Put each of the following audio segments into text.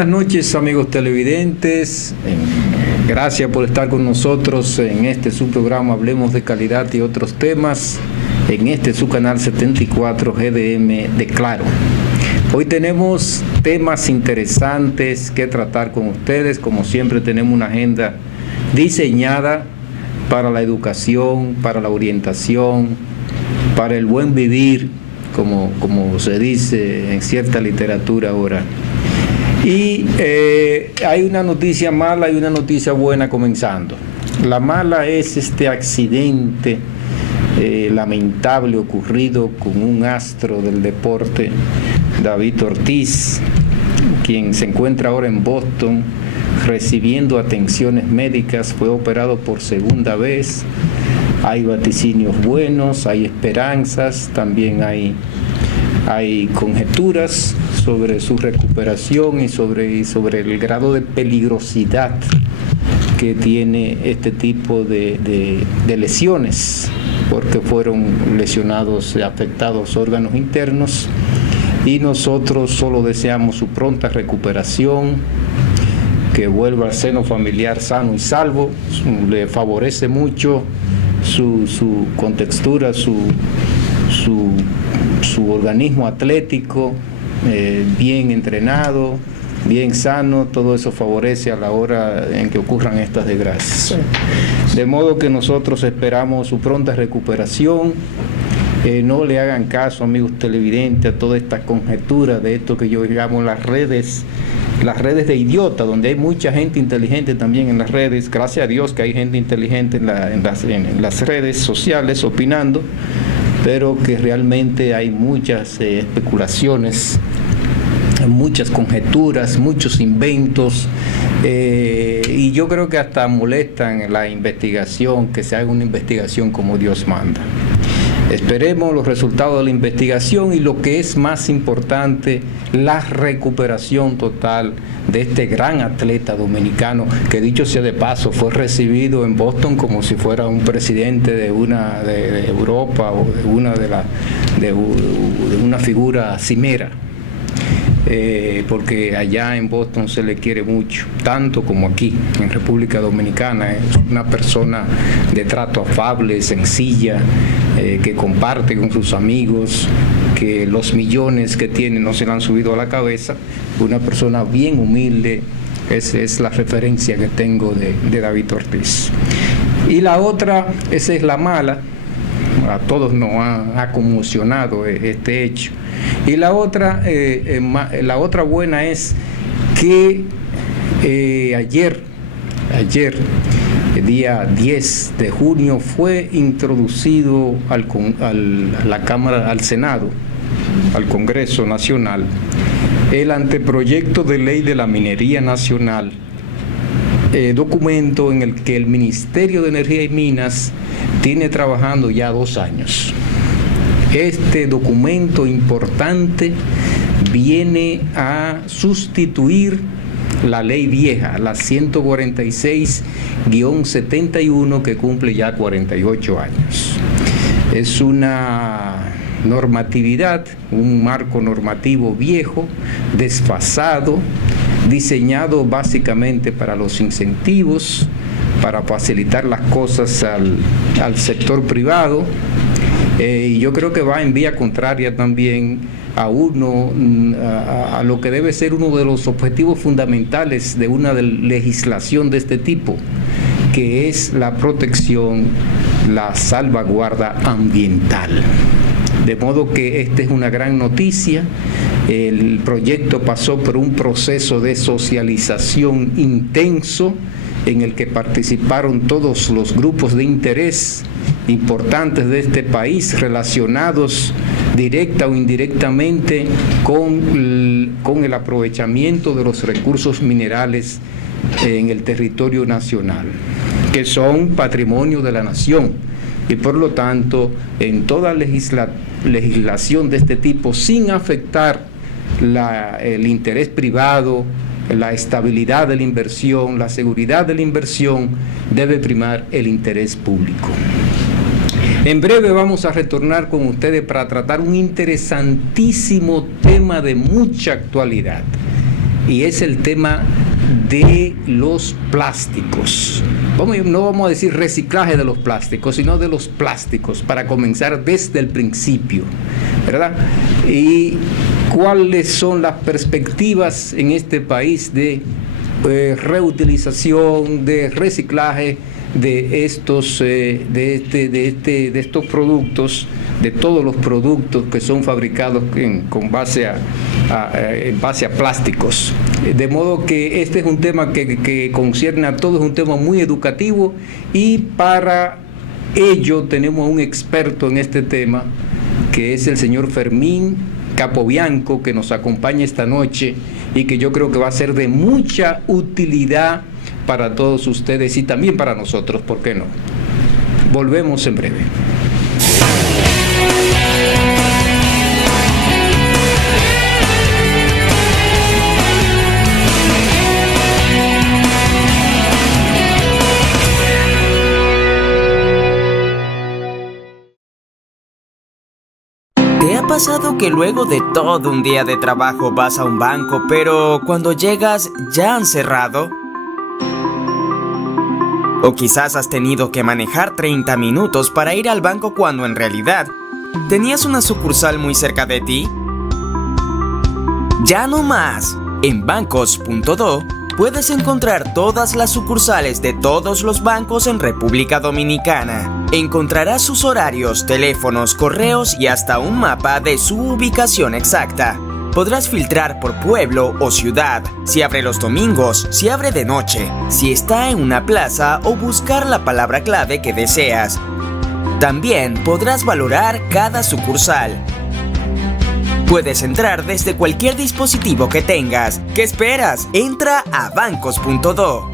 Buenas noches, amigos televidentes. Gracias por estar con nosotros en este su programa Hablemos de Calidad y otros temas, en este su canal 74 GDM de Claro. Hoy tenemos temas interesantes que tratar con ustedes. Como siempre, tenemos una agenda diseñada para la educación, para la orientación, para el buen vivir, como se dice en cierta literatura ahora. Y hay una noticia mala y una noticia buena comenzando. La mala es este accidente lamentable ocurrido con un astro del deporte, David Ortiz, quien se encuentra ahora en Boston recibiendo atenciones médicas. Fue operado por segunda vez. Hay vaticinios buenos, hay esperanzas, también hay conjeturas sobre su recuperación y sobre el grado de peligrosidad que tiene este tipo de lesiones, porque fueron lesionados, afectados órganos internos, y nosotros solo deseamos su pronta recuperación, que vuelva al seno familiar sano y salvo. Le favorece mucho su contextura, su organismo atlético, bien entrenado, bien sano. Todo eso favorece a la hora en que ocurran estas desgracias. De modo que nosotros esperamos su pronta recuperación. No le hagan caso, amigos televidentes, a toda esta conjetura de esto que yo llamo las redes de idiota, donde hay mucha gente inteligente también en las redes. Gracias a Dios que hay gente inteligente en las redes sociales opinando, pero que realmente hay muchas especulaciones, muchas conjeturas, muchos inventos, y yo creo que hasta molestan la investigación, que se haga una investigación como Dios manda. Esperemos los resultados de la investigación y, lo que es más importante, la recuperación total de este gran atleta dominicano, que dicho sea de paso, fue recibido en Boston como si fuera un presidente de Europa o de una figura cimera. Porque allá en Boston se le quiere mucho, tanto como aquí en República Dominicana. Es una persona de trato afable, sencilla, que comparte con sus amigos, que los millones que tiene no se le han subido a la cabeza. Una persona bien humilde. Esa es la referencia que tengo de David Ortiz. Y la otra, esa es la mala. A todos nos ha conmocionado este hecho. Y la otra buena es que ayer, el día 10 de junio, fue introducido la Cámara, al Senado, al Congreso Nacional, el anteproyecto de ley de la minería nacional, documento en el que el Ministerio de Energía y Minas tiene trabajando ya 2 años. Este documento importante viene a sustituir la ley vieja, la 146-71, que cumple ya 48 años. Es una normatividad, un marco normativo viejo, desfasado, diseñado básicamente para los incentivos, para facilitar las cosas al sector privado. Y yo creo que va en vía contraria también a lo que debe ser uno de los objetivos fundamentales de una legislación de este tipo, que es la protección, la salvaguarda ambiental. De modo que esta es una gran noticia. El proyecto pasó por un proceso de socialización intenso, en el que participaron todos los grupos de interés importantes de este país, relacionados directa o indirectamente con el aprovechamiento de los recursos minerales en el territorio nacional, que son patrimonio de la nación, y por lo tanto en toda legislación de este tipo, sin afectar el interés privado, la estabilidad de la inversión, la seguridad de la inversión, debe primar el interés público. En breve vamos a retornar con ustedes para tratar un interesantísimo tema de mucha actualidad. y es el tema de los plásticos. No vamos a decir reciclaje de los plásticos, sino de los plásticos, para comenzar desde el principio, ¿verdad? Y cuáles son las perspectivas en este país de reutilización, de reciclaje de estos productos, de todos los productos que son fabricados en base a plásticos. De modo que este es un tema que concierne a todos, es un tema muy educativo, y para ello tenemos un experto en este tema, que es el señor Fermín Capobianco, que nos acompaña esta noche y que yo creo que va a ser de mucha utilidad para todos ustedes y también para nosotros, ¿por qué no? Volvemos en breve. ¿Te ha pasado que luego de todo un día de trabajo vas a un banco, pero cuando llegas ya han cerrado? O quizás has tenido que manejar 30 minutos para ir al banco cuando en realidad tenías una sucursal muy cerca de ti. Ya no más. En bancos.do puedes encontrar todas las sucursales de todos los bancos en República Dominicana. Encontrarás sus horarios, teléfonos, correos y hasta un mapa de su ubicación exacta. Podrás filtrar por pueblo o ciudad, si abre los domingos, si abre de noche, si está en una plaza o buscar la palabra clave que deseas. También podrás valorar cada sucursal. Puedes entrar desde cualquier dispositivo que tengas. ¿Qué esperas? Entra a bancos.do.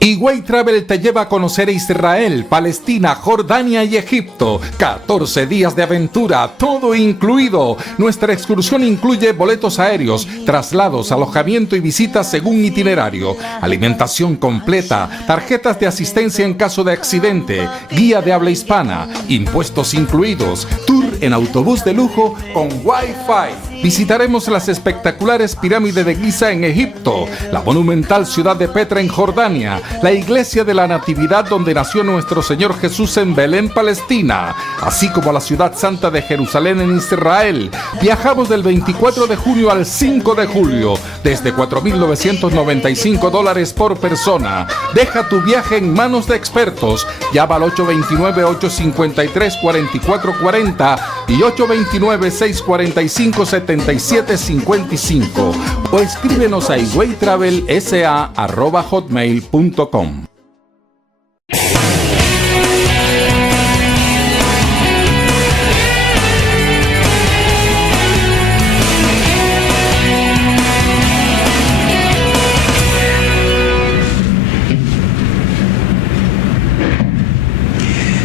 Higüey Travel te lleva a conocer Israel, Palestina, Jordania y Egipto. 14 días de aventura, todo incluido. Nuestra excursión incluye boletos aéreos, traslados, alojamiento y visitas según itinerario, alimentación completa, tarjetas de asistencia en caso de accidente, guía de habla hispana, impuestos incluidos, tour en autobús de lujo con Wi-Fi. Visitaremos las espectaculares pirámides de Giza en Egipto, la monumental ciudad de Petra en Jordania, la iglesia de la Natividad donde nació nuestro Señor Jesús en Belén, Palestina, así como la ciudad santa de Jerusalén en Israel. Viajamos del 24 de junio al 5 de julio, desde $4,995 por persona. Deja tu viaje en manos de expertos. Llama al 829-853-4440 y 829-645-7755 o escríbenos a higüeytravelsa@hotmail.com.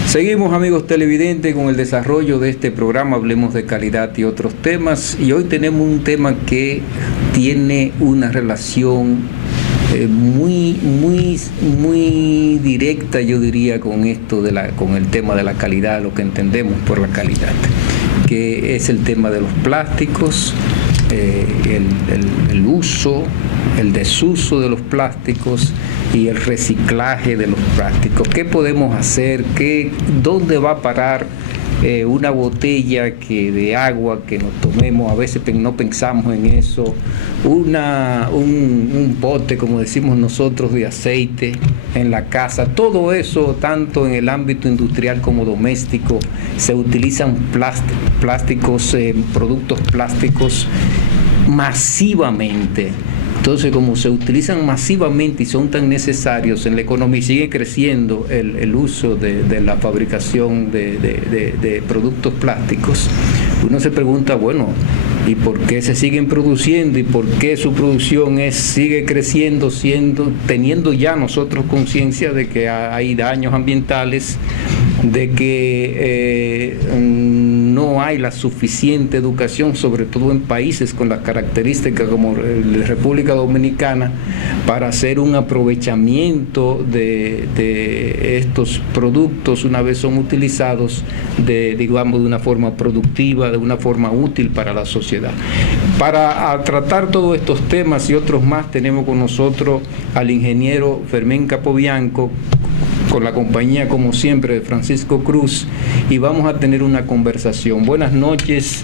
Seguimos, amigos televidentes, con el desarrollo de este programa Hablemos de Calidad y otros temas, y hoy tenemos un tema que tiene una relación muy directa, yo diría, con el tema de la calidad, lo que entendemos por la calidad, que es el tema de los plásticos, el uso, el desuso de los plásticos y el reciclaje de los plásticos. ¿Qué podemos hacer? ¿Dónde va a parar una botella de agua que nos tomemos? A veces no pensamos en eso. Un bote, como decimos nosotros, de aceite en la casa. Todo eso, tanto en el ámbito industrial como doméstico, se utilizan plásticos, productos plásticos masivamente. Entonces, como se utilizan masivamente y son tan necesarios en la economía y sigue creciendo el uso de la fabricación de productos plásticos, uno se pregunta, bueno, ¿y por qué se siguen produciendo? ¿Y por qué su producción sigue creciendo, teniendo ya nosotros conciencia de que hay daños ambientales, de que no no hay la suficiente educación, sobre todo en países con las características como la República Dominicana, para hacer un aprovechamiento de estos productos una vez son utilizados, digamos, de una forma productiva, de una forma útil para la sociedad. Para tratar todos estos temas y otros más, tenemos con nosotros al ingeniero Fermín Capobianco, con la compañía, como siempre, de Francisco Cruz, y vamos a tener una conversación. Buenas noches,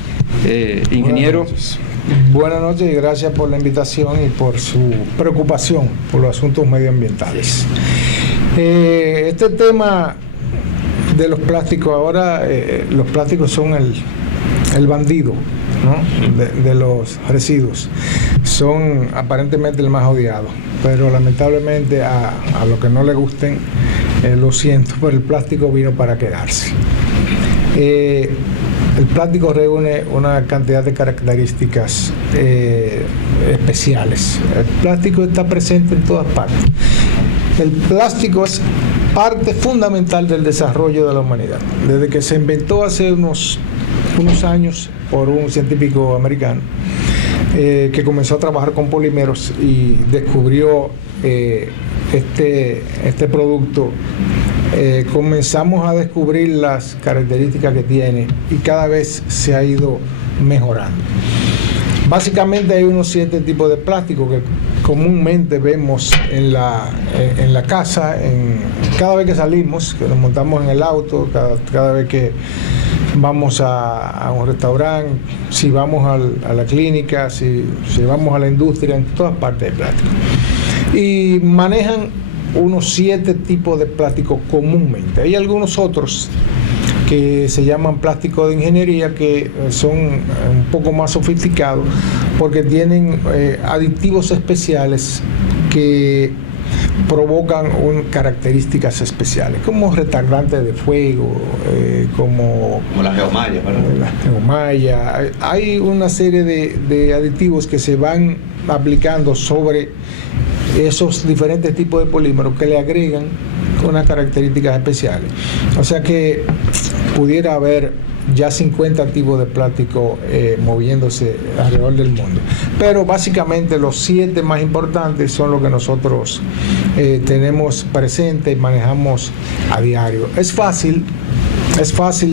ingeniero. Buenas noches y gracias por la invitación y por su preocupación por los asuntos medioambientales. Este tema de los plásticos, ahora los plásticos son el bandido, ¿no? de los residuos. Son aparentemente el más odiado, pero lamentablemente a los que no le gusten, lo siento, pero el plástico vino para quedarse. El plástico reúne una cantidad de características especiales. El plástico está presente en todas partes. El plástico es parte fundamental del desarrollo de la humanidad. Desde que se inventó hace unos años por un científico americano que comenzó a trabajar con polímeros y descubrió este producto, comenzamos a descubrir las características que tiene y cada vez se ha ido mejorando. Básicamente hay unos 7 tipos de plástico que comúnmente vemos en la casa, cada vez que salimos, que nos montamos en el auto, cada vez que vamos a un restaurante, si vamos a la clínica, si vamos a la industria, en todas partes hay plástico. Y manejan unos 7 tipos de plástico comúnmente. Hay algunos otros que se llaman plástico de ingeniería, que son un poco más sofisticados porque tienen aditivos especiales que provocan características especiales, como retardantes de fuego, como la geomalla, ¿verdad? La geomalla. Hay una serie de aditivos que se van aplicando sobre esos diferentes tipos de polímeros que le agregan unas características especiales. O sea que pudiera haber ya 50 tipos de plástico moviéndose alrededor del mundo. Pero básicamente los 7 más importantes son los que nosotros tenemos presente y manejamos a diario. Es fácil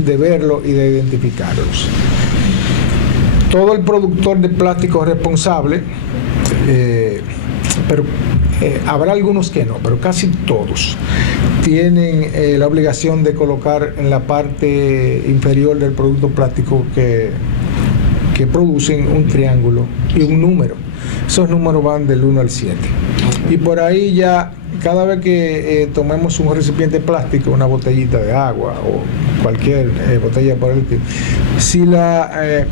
de verlo y de identificarlos. Todo el productor de plástico es responsable, pero habrá algunos que no, pero casi todos tienen la obligación de colocar en la parte inferior del producto plástico que producen un triángulo y un número. Esos números van del 1 al 7. Y por ahí ya, cada vez que tomemos un recipiente plástico, una botellita de agua o cualquier botella por el tipo, si la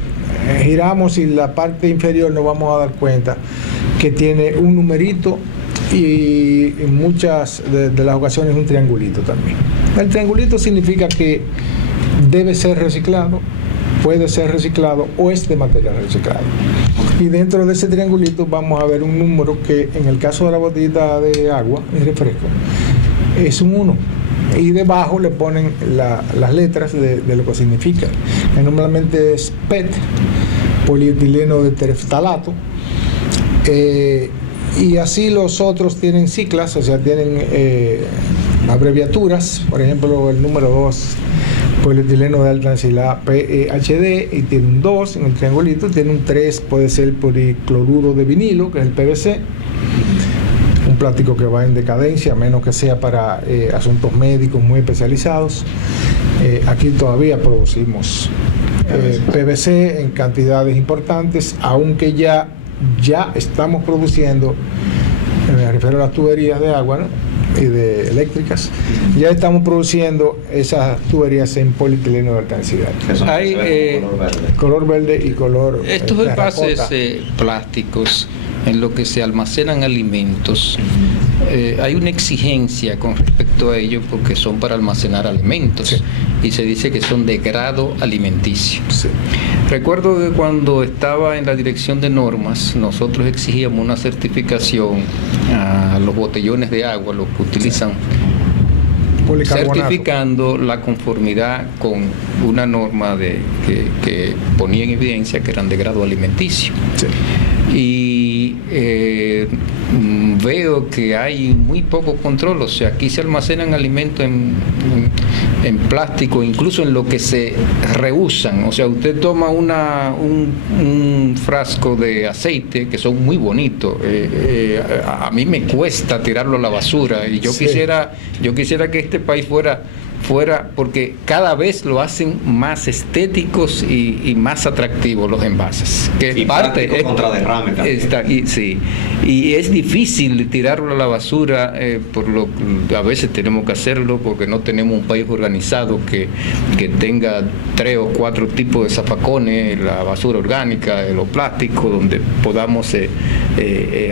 giramos y la parte inferior nos vamos a dar cuenta que tiene un numerito y en muchas de las ocasiones un triangulito también. El triangulito significa que debe ser reciclado, puede ser reciclado o es de material reciclado. Y dentro de ese triangulito vamos a ver un número que en el caso de la botellita de agua, de refresco, es un 1. Y debajo le ponen las letras de lo que significa. Normalmente es PET, polietileno de tereftalato. Y así los otros tienen siglas, o sea, tienen abreviaturas. Por ejemplo, el número 2, polietileno de alta densidad, PEHD, y tiene un 2 en el triangulito. Tiene un 3, puede ser policloruro de vinilo, que es el PVC, un plástico que va en decadencia, a menos que sea para asuntos médicos muy especializados. Aquí todavía producimos PVC en cantidades importantes, aunque ya estamos produciendo, me refiero a las tuberías de agua, ¿no? Y de eléctricas, ya estamos produciendo esas tuberías en polietileno de alta densidad. Hay color verde y color estos envases plásticos en lo que se almacenan alimentos. Hay una exigencia con respecto a ello porque son para almacenar alimentos, sí, y se dice que son de grado alimenticio. Sí. Recuerdo que cuando estaba en la dirección de normas, nosotros exigíamos una certificación a los botellones de agua, los que utilizan policarbonato, certificando la conformidad con una norma que ponía en evidencia que eran de grado alimenticio. Sí. Y veo que hay muy poco control, o sea, aquí se almacenan alimentos en plástico, incluso en lo que se reusan. O sea, usted toma un frasco de aceite, que son muy bonitos, a mí me cuesta tirarlo a la basura, y yo Sí. quisiera que este país fuera, porque cada vez lo hacen más estéticos y más atractivos los envases, que es Y parte plástico contra derrame también. sí, y es difícil tirarlo a la basura, a veces tenemos que hacerlo porque no tenemos un país organizado que tenga 3 o 4 tipos de zafacones, la basura orgánica, los plásticos, donde podamos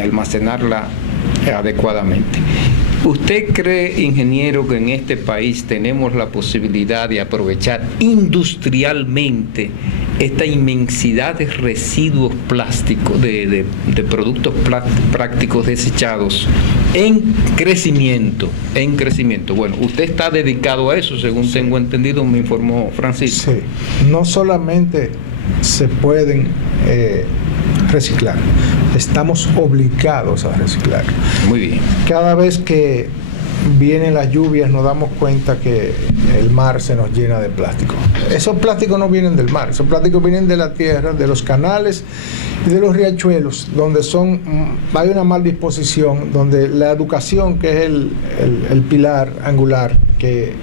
almacenarla adecuadamente. ¿Usted cree, ingeniero, que en este país tenemos la posibilidad de aprovechar industrialmente esta inmensidad de residuos plásticos, de productos prácticos desechados en crecimiento? Bueno, usted está dedicado a eso, según tengo entendido, me informó Francisco. Sí. No solamente se pueden reciclar, estamos obligados a reciclar. Muy bien. Cada vez que vienen las lluvias nos damos cuenta que el mar se nos llena de plástico. Esos plásticos no vienen del mar, esos plásticos vienen de la tierra, de los canales y de los riachuelos, donde hay una mal disposición, donde la educación, que es el pilar angular que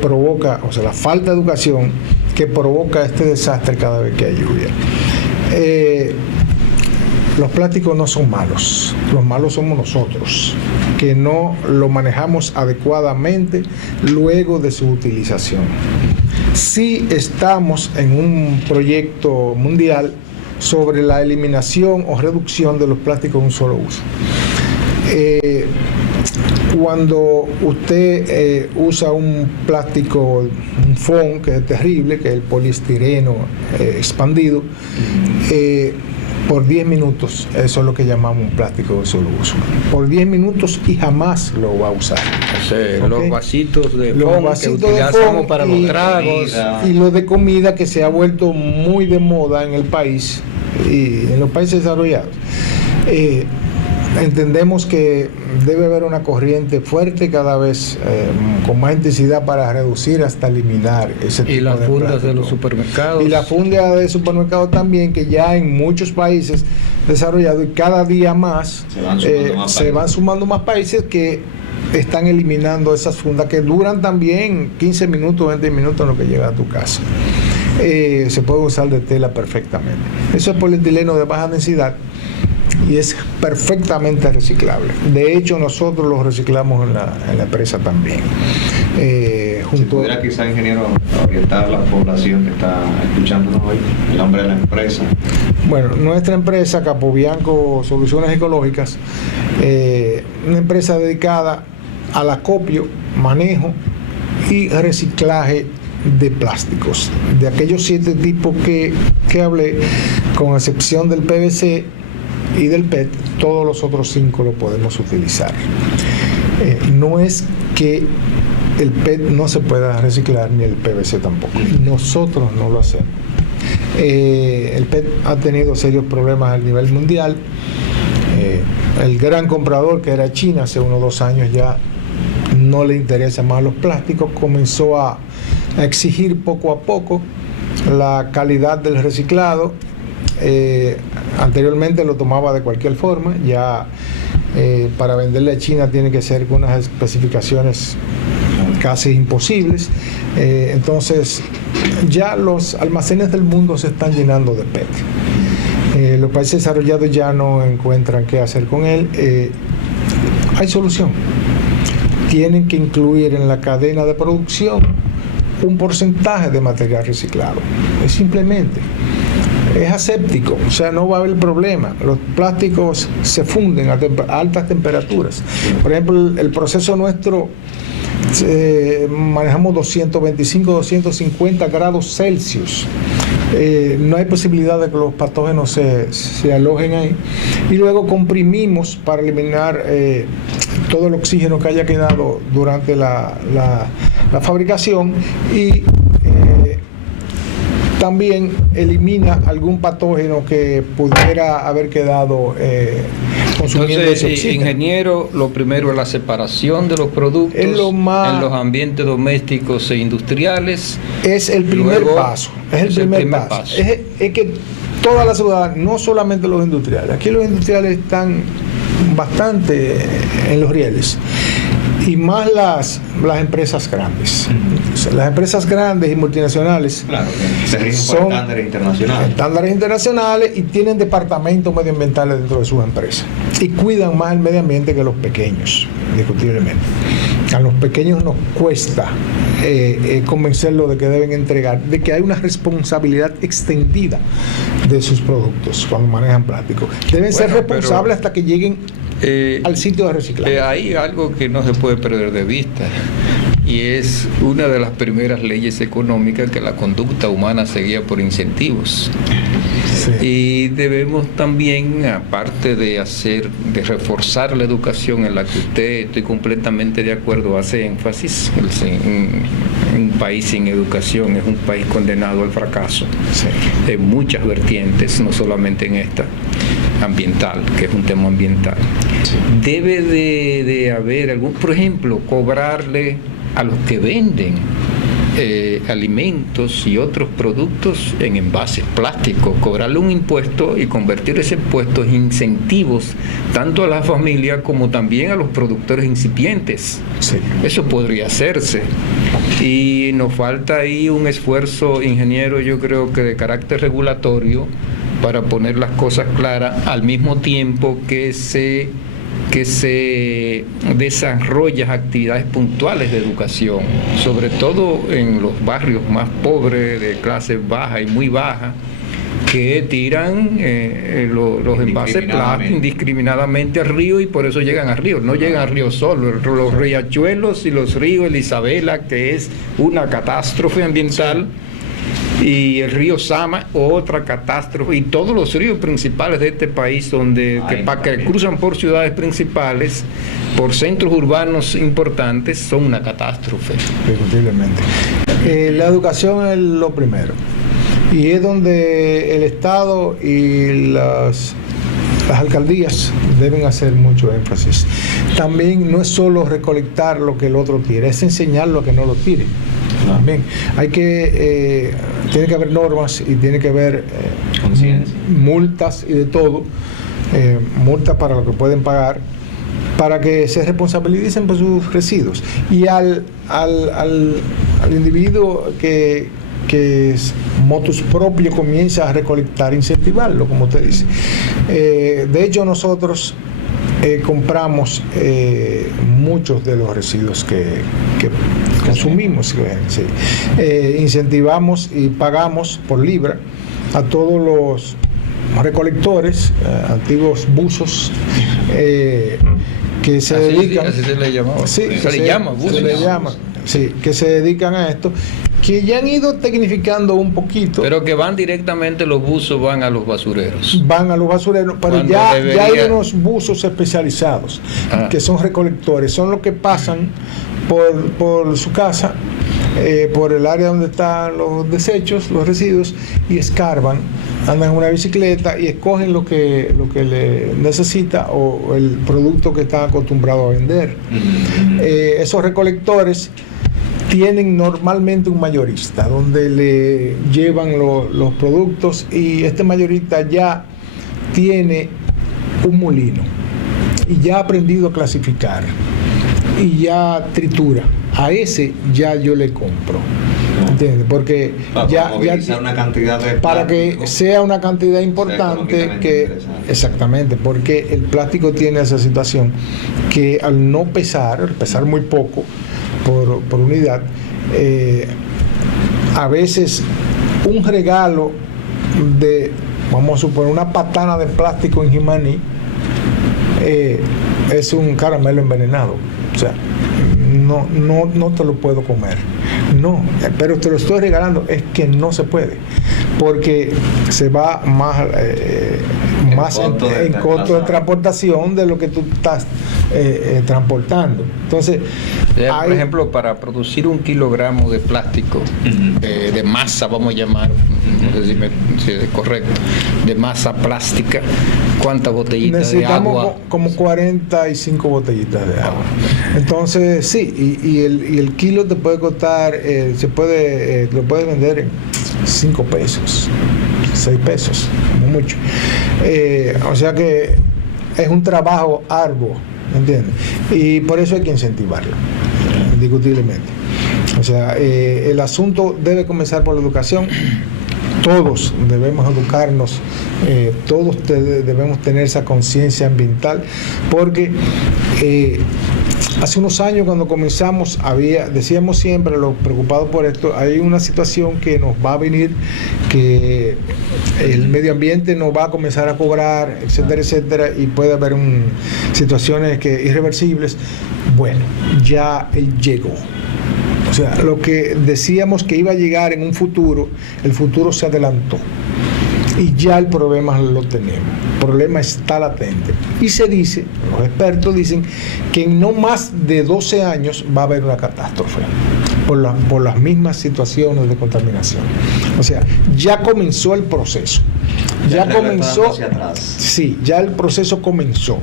provoca, o sea, la falta de educación que provoca este desastre cada vez que hay lluvia. Los plásticos no son malos, los malos somos nosotros, que no lo manejamos adecuadamente luego de su utilización. Sí estamos en un proyecto mundial sobre la eliminación o reducción de los plásticos de un solo uso. Cuando usted usa un plástico, un foam, que es terrible, que es el poliestireno expandido, por 10 minutos, eso es lo que llamamos un plástico de solo uso. Por 10 minutos y jamás lo va a usar. O sea, ¿Okay? los vasitos de Los foam vasitos que de utilizamos foam para los tragos. y lo de comida, que se ha vuelto muy de moda en el país y en los países desarrollados. Entendemos que debe haber una corriente fuerte cada vez con más intensidad para reducir hasta eliminar ese tipo de Y las fundas plástico. de los supermercados. Y la funda de supermercados también, que ya en muchos países desarrollados y cada día más se van sumando más países que están eliminando esas fundas que duran también 15 minutos, 20 minutos en lo que llega a tu casa. Se puede usar de tela perfectamente. Eso es polietileno de baja densidad y es perfectamente reciclable. De hecho, nosotros lo reciclamos en la empresa también. Si pudiera quizá, ingeniero, orientar a la población que está escuchándonos hoy, el nombre de la empresa. Bueno, nuestra empresa, Capobianco Soluciones Ecológicas, una empresa dedicada al acopio, manejo y reciclaje de plásticos, de aquellos 7 tipos que hablé, con excepción del PVC y del PET, todos los otros 5 lo podemos utilizar. No es que el PET no se pueda reciclar, ni el PVC tampoco, y nosotros no lo hacemos. El PET ha tenido serios problemas a nivel mundial. El gran comprador, que era China, hace unos 2 años ya no le interesan más los plásticos, comenzó a exigir poco a poco la calidad del reciclado. Anteriormente lo tomaba de cualquier forma, ya para venderle a China tiene que ser con unas especificaciones casi imposibles. Entonces ya los almacenes del mundo se están llenando de PET. Los países desarrollados ya no encuentran qué hacer con él. Hay solución. Tienen que incluir en la cadena de producción un porcentaje de material reciclado. Es simplemente. Es aséptico, o sea, no va a haber problema. Los plásticos se funden a altas temperaturas. Por ejemplo, el proceso nuestro, manejamos 225, 250 grados Celsius. No hay posibilidad de que los patógenos se alojen ahí. Y luego comprimimos para eliminar todo el oxígeno que haya quedado durante la fabricación y también elimina algún patógeno que pudiera haber quedado consumiendo ese oxígeno. Ingeniero, lo primero es la separación de los productos en los ambientes domésticos e industriales. Es el primer paso. Es el primer paso. Es que toda la ciudad, no solamente los industriales, aquí los industriales están bastante en los rieles, y más las empresas grandes. Las empresas grandes y multinacionales, claro, son estándares internacionales y tienen departamentos medioambientales dentro de sus empresas y cuidan más el medio ambiente que los pequeños, indiscutiblemente. A los pequeños nos cuesta convencerlos de que deben entregar, de que hay una responsabilidad extendida de sus productos cuando manejan plástico. Deben ser responsables hasta que lleguen al sitio de reciclaje. Hay algo que no se puede perder de vista, y es una de las primeras leyes económicas, que la conducta humana se guía por incentivos. Sí. Y debemos también, aparte de reforzar la educación, en la que usted, estoy completamente de acuerdo, hace énfasis, un país sin educación es un país condenado al fracaso, sí, en muchas vertientes, no solamente en esta ambiental, que es un tema ambiental. Sí. Debe de haber por ejemplo, cobrarle a los que venden alimentos y otros productos en envases plásticos, cobrarle un impuesto y convertir ese impuesto en incentivos tanto a la familia como también a los productores incipientes. Sí. Eso podría hacerse. Y nos falta ahí un esfuerzo, ingeniero, yo creo que de carácter regulatorio, para poner las cosas claras, al mismo tiempo que se desarrollan actividades puntuales de educación, sobre todo en los barrios más pobres, de clase baja y muy baja, que tiran los envases plásticos indiscriminadamente al río, y por eso llegan al río. No llegan al río solo, los riachuelos y los ríos, el Isabela, que es una catástrofe ambiental, y el río Sama, otra catástrofe, y todos los ríos principales de este país, que cruzan por ciudades principales, por centros urbanos importantes, son una catástrofe. Indiscutiblemente. La educación es lo primero, y es donde el Estado y las alcaldías deben hacer mucho énfasis. También no es solo recolectar lo que el otro tire, es enseñarlo a que no lo tire. También tiene que haber normas y tiene que haber multas y de todo, multas para lo que pueden pagar, para que se responsabilicen por sus residuos. Y al individuo que es motus propio comienza a recolectar, incentivarlo, como usted dice. De hecho, nosotros compramos muchos de los residuos que consumimos. Sí. Incentivamos y pagamos por libra a todos los recolectores, antiguos buzos, que se dedican. Así se le llamaba. Sí, se le llama, sí, que se dedican a esto, que ya han ido tecnificando un poquito. Pero que van directamente, los buzos van a los basureros. Van a los basureros, pero ya hay unos buzos especializados, que son recolectores, son los que pasan por su casa, por el área donde están los desechos, los residuos, y escarban, andan en una bicicleta y escogen lo que le necesita o el producto que están acostumbrados a vender. Esos recolectores tienen normalmente un mayorista donde le llevan los productos, y este mayorista ya tiene un molino y ya ha aprendido a clasificar y ya tritura. A ese ya yo le compro, ¿entiendes? Porque ya una cantidad de para que sea una cantidad importante, exactamente, porque el plástico tiene esa situación que al no pesar muy poco por unidad, a veces un regalo de, vamos a suponer, una patana de plástico en Jimaní, es un caramelo envenenado. O sea, no te lo puedo comer. No, pero te lo estoy regalando. Es que no se puede, porque se va más más en costo de transportación de lo que tú estás transportando. Entonces, por ejemplo, para producir 1 kilogramo de plástico, de masa, vamos a llamar, no sé si es correcto, de masa plástica, ¿cuántas botellitas de agua? Necesitamos como 45 botellitas de agua. Entonces, sí, y el kilo te puede costar, lo puedes vender en 5 pesos, 6 pesos, como mucho. O sea que es un trabajo arduo, ¿entiendes? Y por eso hay que incentivarlo, indiscutiblemente. O sea, el asunto debe comenzar por la educación. Todos debemos educarnos, todos debemos tener esa conciencia ambiental, porque hace unos años cuando comenzamos decíamos siempre, los preocupados por esto, hay una situación que nos va a venir, que el medio ambiente nos va a comenzar a cobrar, etcétera, etcétera, y puede haber situaciones irreversibles. Bueno, ya llegó. O sea, lo que decíamos que iba a llegar en un futuro, el futuro se adelantó. Y ya el problema lo tenemos. El problema está latente. Y se dice, los expertos dicen, que en no más de 12 años va a haber una catástrofe por las mismas situaciones de contaminación. O sea, ya comenzó el proceso. Ya comenzó. Sí, ya el proceso comenzó.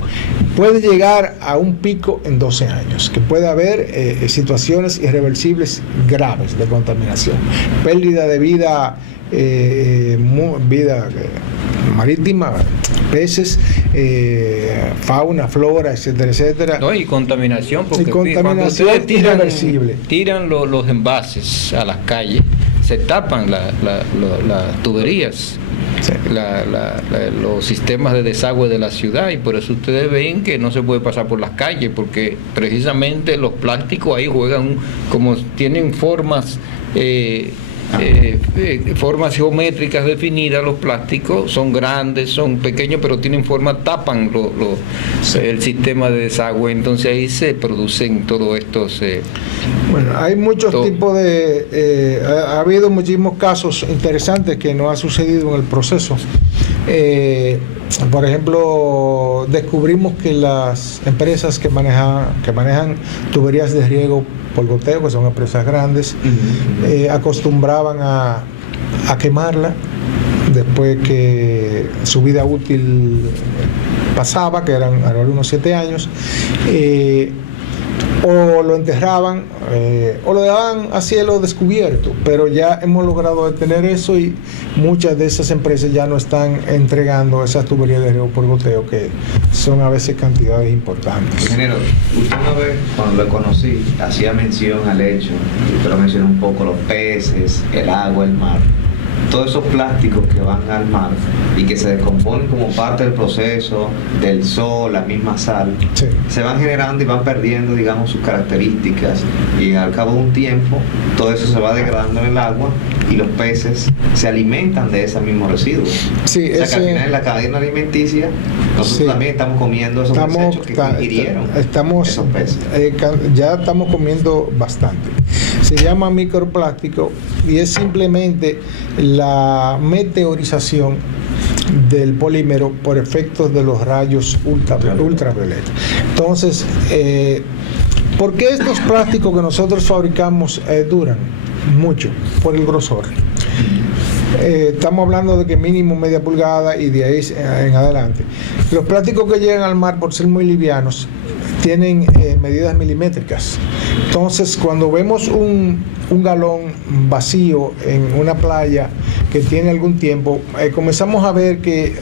Puede llegar a un pico en 12 años, que puede haber situaciones irreversibles graves de contaminación. Pérdida de vida marítima, peces, fauna, flora, etcétera, etcétera. No, y contaminación, porque cuando ustedes tiran los envases a las calles, se tapan las tuberías, sí, los sistemas de desagüe de la ciudad, y por eso ustedes ven que no se puede pasar por las calles, porque precisamente los plásticos ahí juegan, como tienen formas geométricas definidas, los plásticos son grandes, son pequeños, pero tienen forma, tapan el sistema de desagüe, entonces ahí se producen todos estos... Bueno, hay muchos tipos de... ha habido muchísimos casos interesantes que no ha sucedido en el proceso. Por ejemplo, descubrimos que las empresas que manejan tuberías de riego por goteo, que son empresas grandes, acostumbraban a quemarla después que su vida útil pasaba, que eran unos 7 años, o lo enterraban o lo dejaban a cielo descubierto, pero ya hemos logrado detener eso y muchas de esas empresas ya no están entregando esas tuberías de riego por goteo, que son a veces cantidades importantes. Ingeniero, usted una vez cuando lo conocí hacía mención al hecho, usted lo mencionó un poco, los peces, el agua, el mar, todos esos plásticos que van al mar y que se descomponen como parte del proceso del sol, la misma sal, sí, se van generando y van perdiendo, digamos, sus características, y al cabo de un tiempo todo eso se va degradando en el agua y los peces se alimentan de esos mismos residuos. Sí, o sea que al final en la cadena alimenticia nosotros, sí, también estamos comiendo esos desechos que hirieron esos peces. Ya estamos comiendo bastante. Se llama microplástico y es simplemente la meteorización del polímero por efectos de los rayos ultravioleta. Entonces, ¿por qué estos plásticos que nosotros fabricamos duran mucho? Por el grosor. Estamos hablando de que mínimo media pulgada y de ahí en adelante. Los plásticos que llegan al mar, por ser muy livianos, tienen medidas milimétricas. Entonces, cuando vemos un galón vacío en una playa que tiene algún tiempo, comenzamos a ver que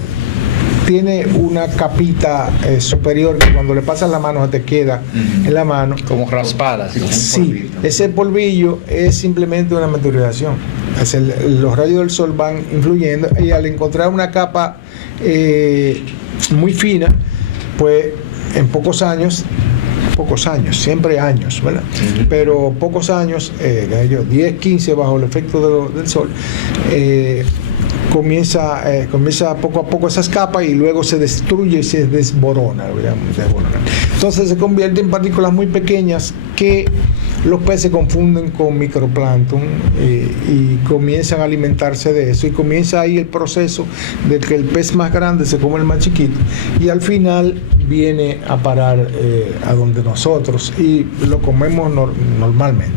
tiene una capita superior que cuando le pasas la mano se te queda en la mano. Como raspada. Sí, ese polvillo es simplemente una meteorización. Los rayos del sol van influyendo y al encontrar una capa muy fina, pues en pocos años, siempre años, ¿verdad? Pero pocos años, 10, 15 bajo el efecto del sol, comienza poco a poco esas capas y luego se destruye y se desborona. Entonces se convierte en partículas muy pequeñas que los peces se confunden con microplancton y comienzan a alimentarse de eso, y comienza ahí el proceso de que el pez más grande se come el más chiquito, y al final viene a parar a donde nosotros, y lo comemos normalmente.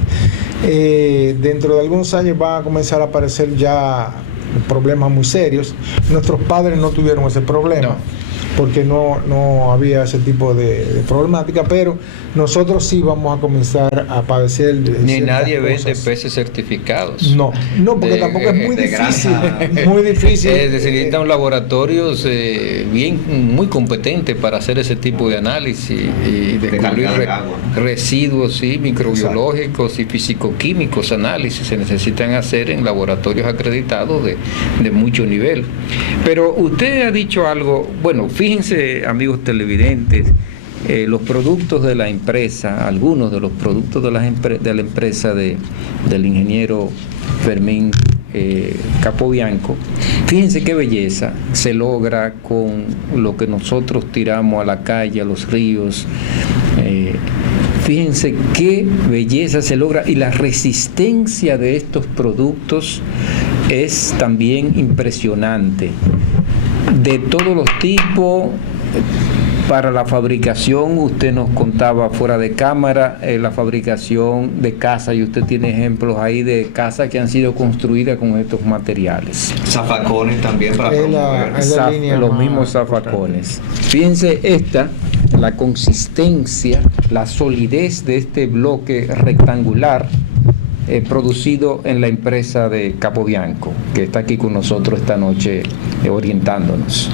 Dentro de algunos años van a comenzar a aparecer ya problemas muy serios. Nuestros padres no tuvieron ese problema. No. Porque no había ese tipo de problemática, pero nosotros sí vamos a comenzar a padecer ni nadie vende peces certificados. No, porque tampoco es muy difícil. Muy difícil. Es decir, necesitan laboratorios muy competentes para hacer ese tipo de análisis y descubrir residuos microbiológicos y fisicoquímicos. Análisis se necesitan hacer en laboratorios acreditados de mucho nivel. Pero usted ha dicho algo, bueno, fíjense, amigos televidentes, los productos de la empresa, algunos de los productos de la empresa del ingeniero Fermín Capobianco, fíjense qué belleza se logra con lo que nosotros tiramos a la calle, a los ríos. Fíjense qué belleza se logra, y la resistencia de estos productos es también impresionante. De todos los tipos, para la fabricación, usted nos contaba fuera de cámara, la fabricación de casas, y usted tiene ejemplos ahí de casas que han sido construidas con estos materiales. Zafacones también para promover. Los mismos zafacones. Fíjense la consistencia, la solidez de este bloque rectangular producido en la empresa de Capobianco, que está aquí con nosotros esta noche orientándonos.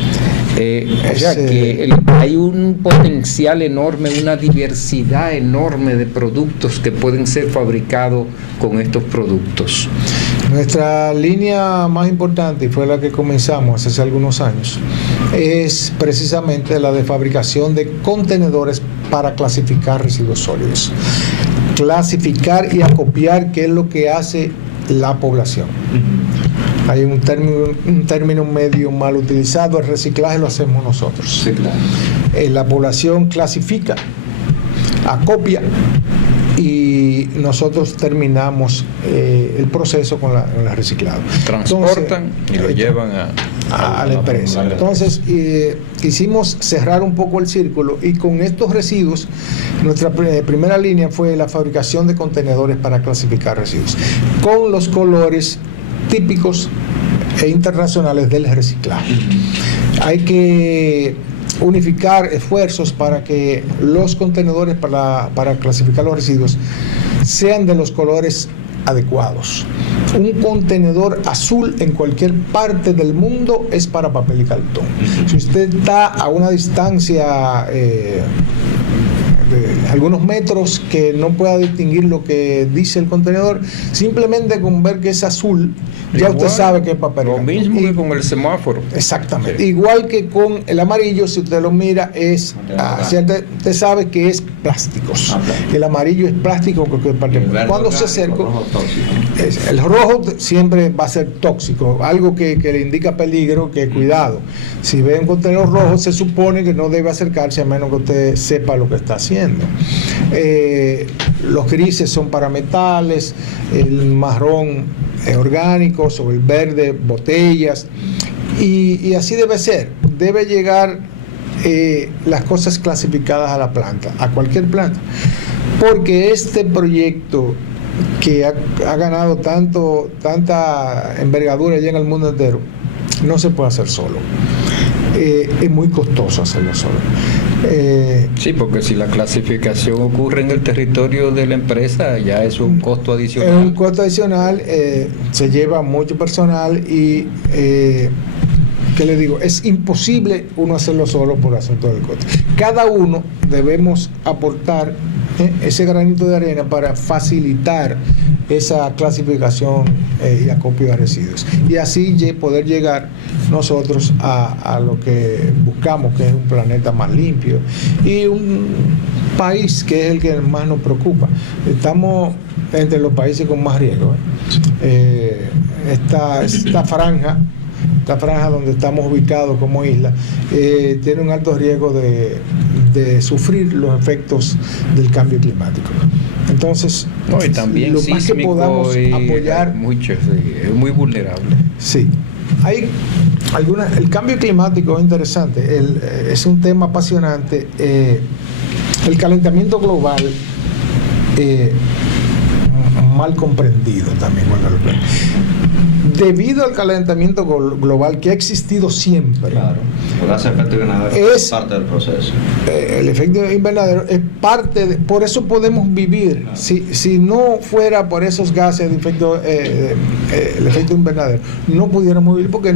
O sea que hay un potencial enorme, una diversidad enorme de productos que pueden ser fabricados con estos productos. Nuestra línea más importante, y fue la que comenzamos hace algunos años, es precisamente la de fabricación de contenedores para clasificar residuos sólidos. Clasificar y acopiar, que es lo que hace la población. Hay un término medio mal utilizado, el reciclaje lo hacemos nosotros. Sí, claro. La población clasifica, acopia, y nosotros terminamos el proceso con el reciclado. Transportan y lo llevan a la empresa. Entonces quisimos cerrar un poco el círculo, y con estos residuos nuestra primera línea fue la fabricación de contenedores para clasificar residuos con los colores típicos e internacionales del reciclaje. Hay que unificar esfuerzos para que los contenedores para clasificar los residuos sean de los colores adecuados. Un contenedor azul en cualquier parte del mundo es para papel y cartón. Si usted está a una distancia de algunos metros que no pueda distinguir lo que dice el contenedor, simplemente con ver que es azul, ya usted sabe que es papel. Lo mismo que con el semáforo. Exactamente. Sí. Igual que con el amarillo, si usted lo mira, usted sabe que es plásticos. El amarillo es plástico. Cuando se acerca, el rojo siempre va a ser tóxico, algo que le indica peligro, que cuidado. Si ve un contenedor rojo, se supone que no debe acercarse a menos que usted sepa lo que está haciendo. Los grises son para metales, el marrón orgánicos, o el verde botellas, y así debe ser. Debe llegar las cosas clasificadas a la planta, a cualquier planta, porque este proyecto que ha ganado tanta envergadura ya en el mundo entero, no se puede hacer solo. Es muy costoso hacerlo solo. Sí, porque si la clasificación ocurre en el territorio de la empresa, ya es un costo adicional. Es un costo adicional, se lleva mucho personal, y ¿qué le digo? Es imposible uno hacerlo solo por asunto del costo. Cada uno debemos aportar ese granito de arena para facilitar esa clasificación y acopio de residuos, y así poder llegar nosotros a lo que buscamos, que es un planeta más limpio y un país que es el que más nos preocupa. Estamos entre los países con más riesgo. Esta franja donde estamos ubicados como isla, tiene un alto riesgo de sufrir los efectos del cambio climático. Entonces, No, y también lo más que sísmico podamos y apoyar. mucho, sí, es muy vulnerable. Sí, hay el cambio climático es interesante, es un tema apasionante. El calentamiento global, mal comprendido también, debido al calentamiento global que ha existido siempre. Claro, porque hace efecto invernadero es parte del proceso. El efecto invernadero es parte por eso podemos vivir. Claro. Si no fuera por esos gases de efecto, el efecto invernadero, no pudiéramos vivir porque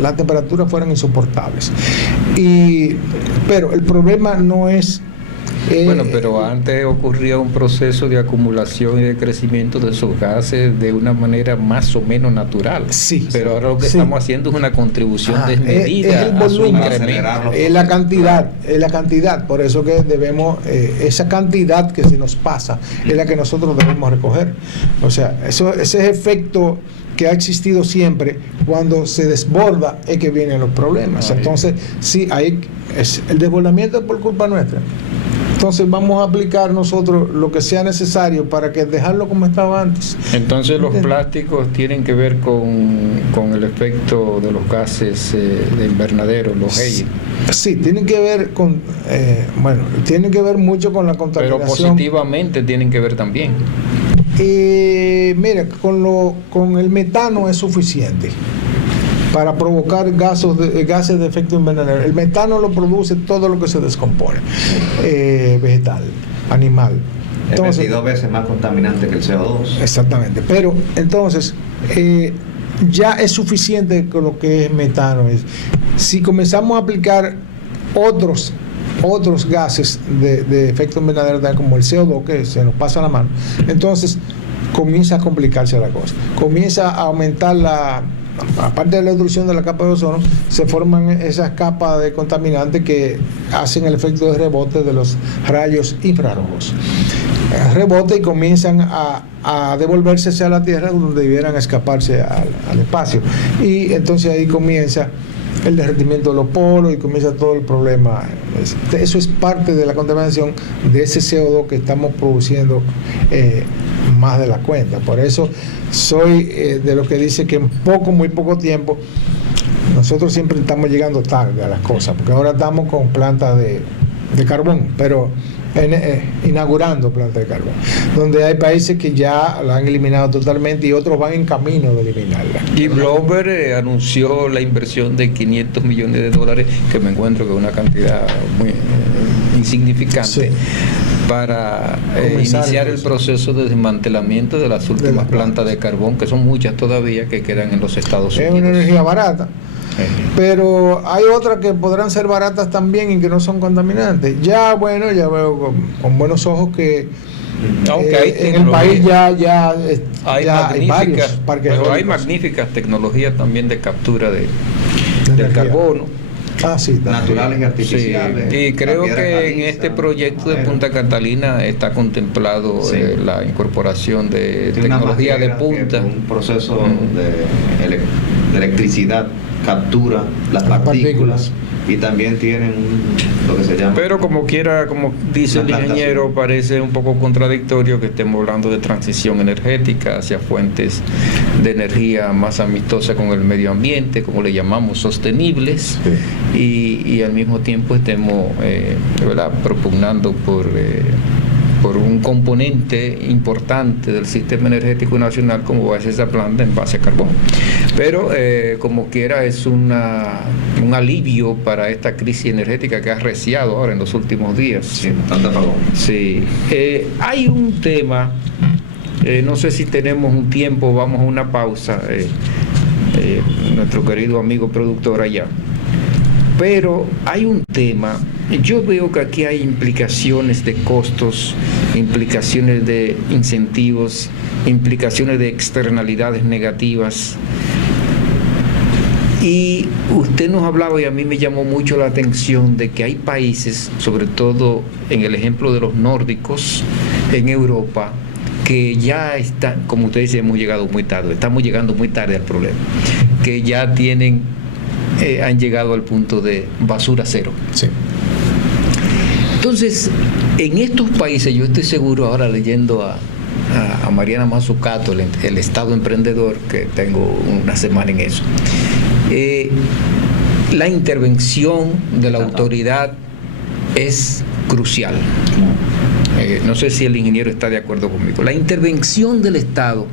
las temperaturas fueran insoportables. Pero el problema no es bueno, pero antes ocurría un proceso de acumulación y de crecimiento de esos gases de una manera más o menos natural. Sí. Pero ahora lo que estamos haciendo es una contribución desmedida es el volumen, a su incremento. Es la cantidad. Por eso que debemos, esa cantidad que se nos pasa es la que nosotros debemos recoger. O sea, ese efecto que ha existido siempre, cuando se desborda es que vienen los problemas. Entonces, sí, ahí es el desbordamiento es por culpa nuestra. Entonces vamos a aplicar nosotros lo que sea necesario para que dejarlo como estaba antes. Entonces los plásticos tienen que ver con el efecto de los gases de invernadero, los EI. Sí, tienen que ver con, tienen que ver mucho con la contaminación. Pero positivamente tienen que ver también. Mira, con el metano es suficiente para provocar gases de efecto invernadero. El metano lo produce todo lo que se descompone, vegetal, animal. Entonces, es 22 veces más contaminante que el CO2. Exactamente, pero entonces ya es suficiente con lo que es metano. Si comenzamos a aplicar otros gases de efecto invernadero como el CO2, que se nos pasa la mano, entonces comienza a complicarse la cosa, comienza a aumentar aparte de la destrucción de la capa de ozono, se forman esas capas de contaminantes que hacen el efecto de rebote de los rayos infrarrojos. Rebote y comienzan a devolverse hacia la Tierra, donde debieran escaparse al espacio. Y entonces ahí comienza el derretimiento de los polos y comienza todo el problema. Eso es parte de la contaminación de ese CO2 que estamos produciendo más de la cuenta. Por eso soy de los que dice que en muy poco tiempo, nosotros siempre estamos llegando tarde a las cosas, porque ahora estamos con plantas de carbón, pero inaugurando plantas de carbón, donde hay países que ya la han eliminado totalmente y otros van en camino de eliminarla. Y Bloomberg anunció la inversión de $500 millones, que me encuentro que es una cantidad muy insignificante, sí, para iniciar el proceso de desmantelamiento de las últimas plantas de carbón, que son muchas todavía que quedan en los Estados Unidos. Es una energía barata. Pero hay otras que podrán ser baratas también y que no son contaminantes. Ya veo con buenos ojos que en el país ya hay varios parques eólicos. Hay magníficas tecnologías también de captura del carbono. Sí, naturales y artificiales. Sí. Y creo que en este proyecto de Punta Catalina está contemplado la incorporación de tecnología de punta. Un proceso de electricidad captura las partículas y también tienen lo que se llama. Pero como quiera, como dice el ingeniero, parece un poco contradictorio que estemos hablando de transición energética hacia fuentes de energía más amistosas con el medio ambiente, como le llamamos, sostenibles, y al mismo tiempo estemos propugnando por un componente importante del sistema energético nacional como va a ser esa planta en base a carbón. Pero como quiera es un alivio para esta crisis energética que ha arreciado ahora en los últimos días. Sí, tanta apagón. Sí. Hay un tema, no sé si tenemos un tiempo, vamos a una pausa, nuestro querido amigo productor allá. Pero hay un tema, yo veo que aquí hay implicaciones de costos, implicaciones de incentivos, implicaciones de externalidades negativas. Y usted nos hablaba, y a mí me llamó mucho la atención, de que hay países, sobre todo en el ejemplo de los nórdicos, en Europa, que ya están, como usted dice, hemos llegado muy tarde, estamos llegando muy tarde al problema, que ya han llegado al punto de basura cero. Sí. Entonces, en estos países, yo estoy seguro ahora leyendo a Mariana Mazzucato, el Estado Emprendedor, que tengo una semana en eso, la intervención de la autoridad es crucial. No sé si el ingeniero está de acuerdo conmigo. La intervención del Estado,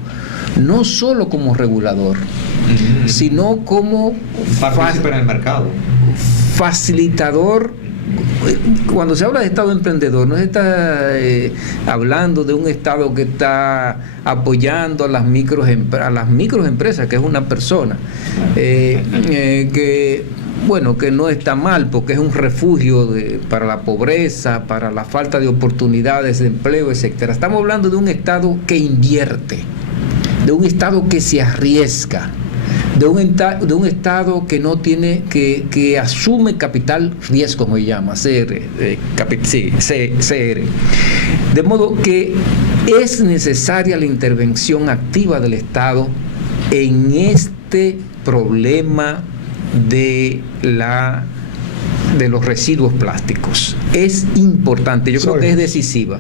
no solo como regulador, sino como partícipe en el mercado, facilitador. Cuando se habla de Estado emprendedor, no se está hablando de un Estado que está apoyando a las microempresas, que es una persona, que no está mal, porque es un refugio para la pobreza, para la falta de oportunidades de empleo, etcétera. Estamos hablando de un Estado que invierte, de un Estado que se arriesga, de un Estado que no tiene, que asume capital riesgo, como se llama, CR. De modo que es necesaria la intervención activa del Estado en este problema de los residuos plásticos. Es importante, yo creo que es decisiva.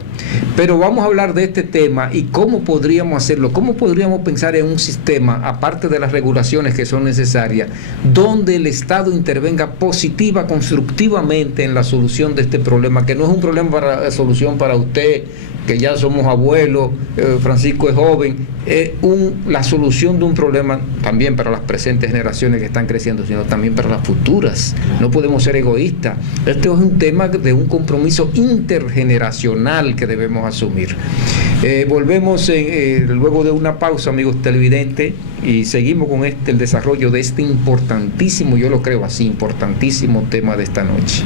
Pero vamos a hablar de este tema y cómo podríamos hacerlo, cómo podríamos pensar en un sistema, aparte de las regulaciones que son necesarias, donde el Estado intervenga positiva, constructivamente en la solución de este problema, que no es un problema para solución para usted, que ya somos abuelos, Francisco es joven, la solución de un problema también para las presentes generaciones que están creciendo, sino también para las futuras. No podemos ser egoístas. Este es un tema de un compromiso intergeneracional que debemos asumir. Volvemos luego de una pausa, amigos televidentes, y seguimos con el desarrollo de este importantísimo, yo lo creo así, importantísimo tema de esta noche.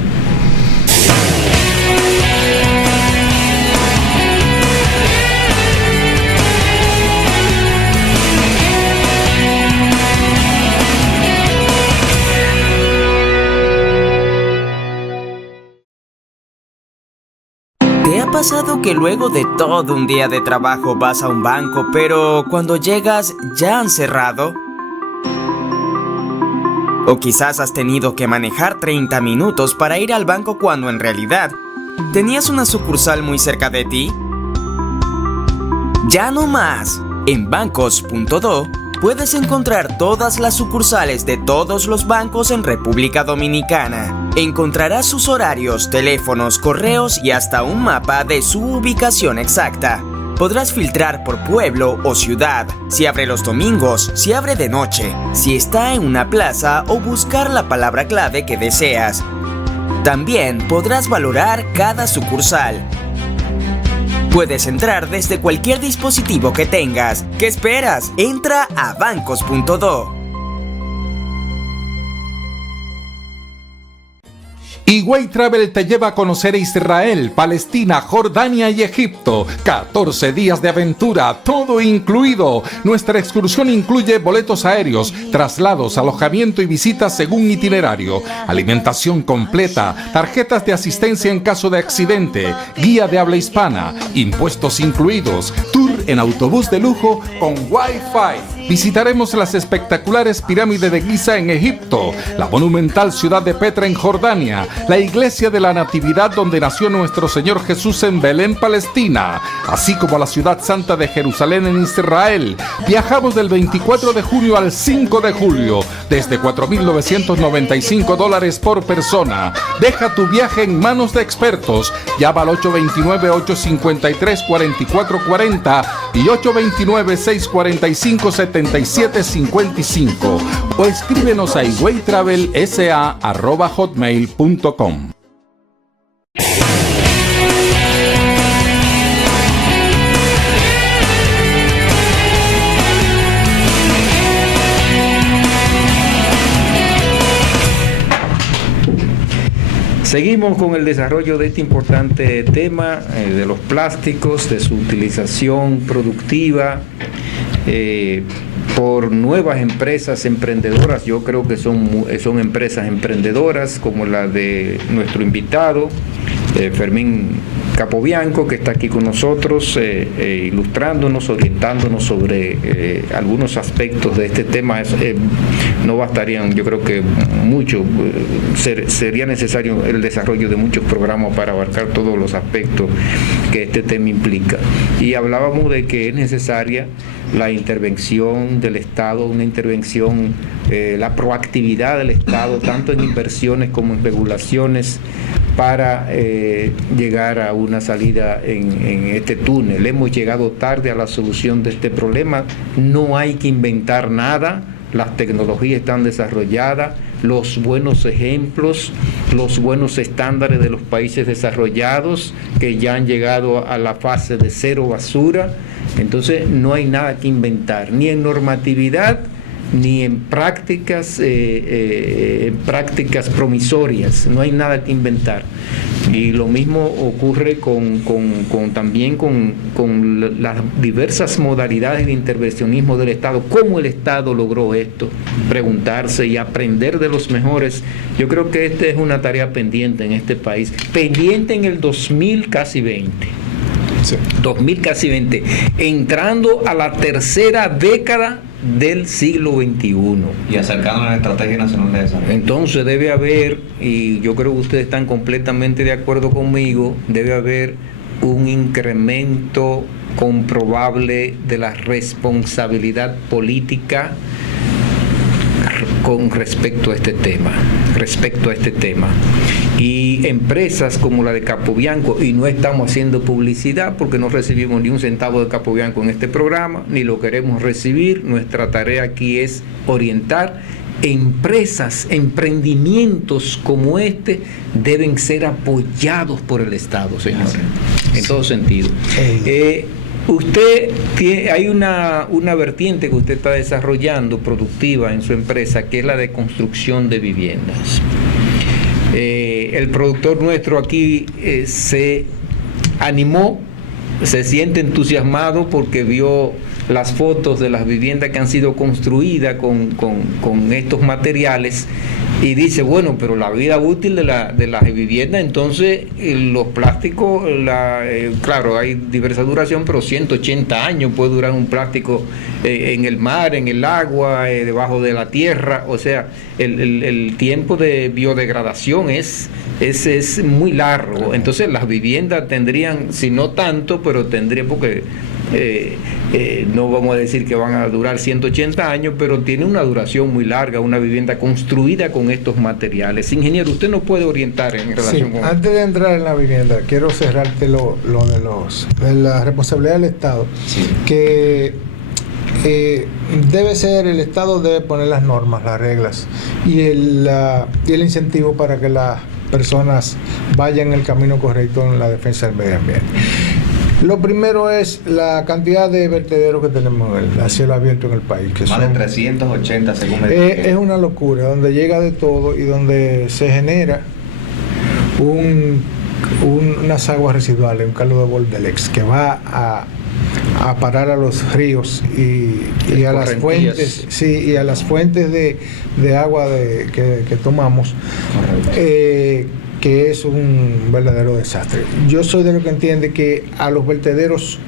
¿Te ha pasado que luego de todo un día de trabajo vas a un banco, pero cuando llegas ya han cerrado? O quizás has tenido que manejar 30 minutos para ir al banco cuando en realidad tenías una sucursal muy cerca de ti. Ya no más. En Bancos.do puedes encontrar todas las sucursales de todos los bancos en República Dominicana. Encontrarás sus horarios, teléfonos, correos y hasta un mapa de su ubicación exacta. Podrás filtrar por pueblo o ciudad, si abre los domingos, si abre de noche, si está en una plaza o buscar la palabra clave que deseas. También podrás valorar cada sucursal. Puedes entrar desde cualquier dispositivo que tengas. ¿Qué esperas? Entra a Bancos.do. Higüey Travel te lleva a conocer Israel, Palestina, Jordania y Egipto. 14 días de aventura, todo incluido. Nuestra excursión incluye boletos aéreos, traslados, alojamiento y visitas según itinerario, alimentación completa, tarjetas de asistencia en caso de accidente, guía de habla hispana, impuestos incluidos, tour en autobús de lujo con Wi-Fi. Visitaremos las espectaculares pirámides de Giza en Egipto, la monumental ciudad de Petra en Jordania, la iglesia de la Natividad donde nació nuestro Señor Jesús en Belén, Palestina, así como la ciudad santa de Jerusalén en Israel. Viajamos del 24 de junio al 5 de julio, desde $4,995 por persona. Deja tu viaje en manos de expertos. Llama al 829-853-4440 y 829-645-7755 o escríbenos a higüeytravelsa@hotmail.com. Seguimos con el desarrollo de este importante tema de los plásticos, de su utilización productiva por nuevas empresas emprendedoras. Yo creo que son empresas emprendedoras como la de nuestro invitado, Fermín Capobianco, que está aquí con nosotros, ilustrándonos, orientándonos sobre algunos aspectos de este tema. No bastarían, yo creo que mucho, sería necesario el desarrollo de muchos programas para abarcar todos los aspectos que este tema implica. Y hablábamos de que es necesaria la intervención del Estado, una intervención, la proactividad del Estado, tanto en inversiones como en regulaciones, para llegar a una salida en este túnel. Hemos llegado tarde a la solución de este problema. No hay que inventar nada, las tecnologías están desarrolladas, los buenos ejemplos, los buenos estándares de los países desarrollados que ya han llegado a la fase de cero basura. Entonces no hay nada que inventar, ni en normatividad, ni en prácticas promisorias. No hay nada que inventar. Y lo mismo ocurre también con las diversas modalidades de intervencionismo del Estado. ¿Cómo el Estado logró esto? Preguntarse y aprender de los mejores. Yo creo que esta es una tarea pendiente en este país, pendiente en el 2020. Sí. 2020, entrando a la tercera década del siglo XXI. Y acercándonos a la Estrategia Nacional de Desarrollo. Entonces debe haber, y yo creo que ustedes están completamente de acuerdo conmigo, debe haber un incremento comprobable de la responsabilidad política con respecto a este tema. Y empresas como la de Capobianco, y no estamos haciendo publicidad porque no recibimos ni un centavo de Capobianco en este programa, ni lo queremos recibir. Nuestra tarea aquí es orientar. Empresas, emprendimientos como este deben ser apoyados por el Estado, señor, en todo sentido. Hay una vertiente que usted está desarrollando productiva en su empresa, que es la de construcción de viviendas. El productor nuestro aquí se animó, se siente entusiasmado porque vio las fotos de las viviendas que han sido construidas con estos materiales, y dice, bueno, pero la vida útil de las viviendas, entonces los plásticos, claro, hay diversa duración, pero 180 años puede durar un plástico en el mar, en el agua, debajo de la tierra. O sea, el tiempo de biodegradación es muy largo. Entonces las viviendas tendrían, si no tanto, pero tendrían, porque no vamos a decir que van a durar 180 años, pero tiene una duración muy larga, una vivienda construida con estos materiales. Ingeniero, usted nos puede orientar en relación con... Antes de entrar en la vivienda, quiero cerrarte lo de la responsabilidad del Estado, sí. Que el Estado debe poner las normas, las reglas y el incentivo para que las personas vayan el camino correcto en la defensa del medio ambiente. Lo primero es la cantidad de vertederos que tenemos a cielo abierto en el país. Que más de 380 según me dijeron. Es una locura, donde llega de todo y donde se genera unas aguas residuales, un caldo de Bordelex, que va a parar a los ríos y a las fuentes, sí, y a las fuentes de agua que tomamos. Que es un verdadero desastre. Yo soy de lo que entiende que a los vertederos,